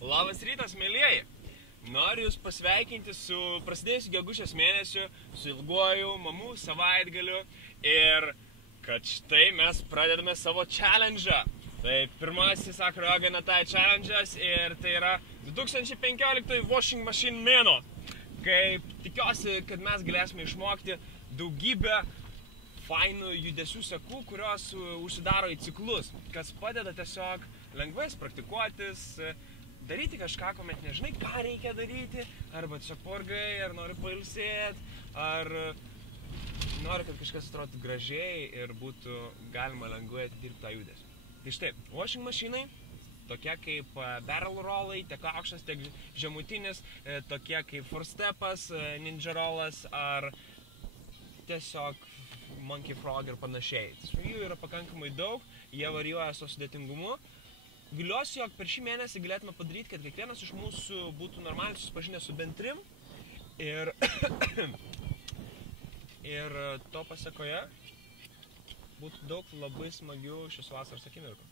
Labas rytas, mėlyjeji! Noriu Jūs pasveikinti su prasidėjusiu gegužės mėnesiu, su ilguoju mamų savaitgaliu ir kad štai mes pradedame savo challenge'ą. Tai pirmasis Akroga Natai challenge'as ir tai yra 2015 washing machine mėnuo. Kaip tikiuosi, kad mes galėsime išmokti daugybę fainų judesių sekų, kurios užsidaro į ciklus, kas padeda tiesiog lengvai praktikuotis, daryti kažką, kuomet nežinai, ką reikia daryti, arba tiesiog porgai, ar nori pailsėti, ar nori, kad kažkas atrodytų gražiai ir būtų galima lengvai atidirbti tą judesį. Tai štai, washing machine'ai, tokie kaip barrel rollai, tiek aukštas, tiek žemutinis, tokie kaip four stepas, ninja rollas ar tiesiog monkey frog ir panašiai. Jų yra pakankamai daug, jie varijuoja su sudėtingumu. Viliuosi, jog per šį mėnesį galėtume padaryti, kad kiekvienas iš mūsų būtų normaliai susipažinęs su bent 3 ir to pasekoje būtų daug labai smagių šios vasaros akimirkų.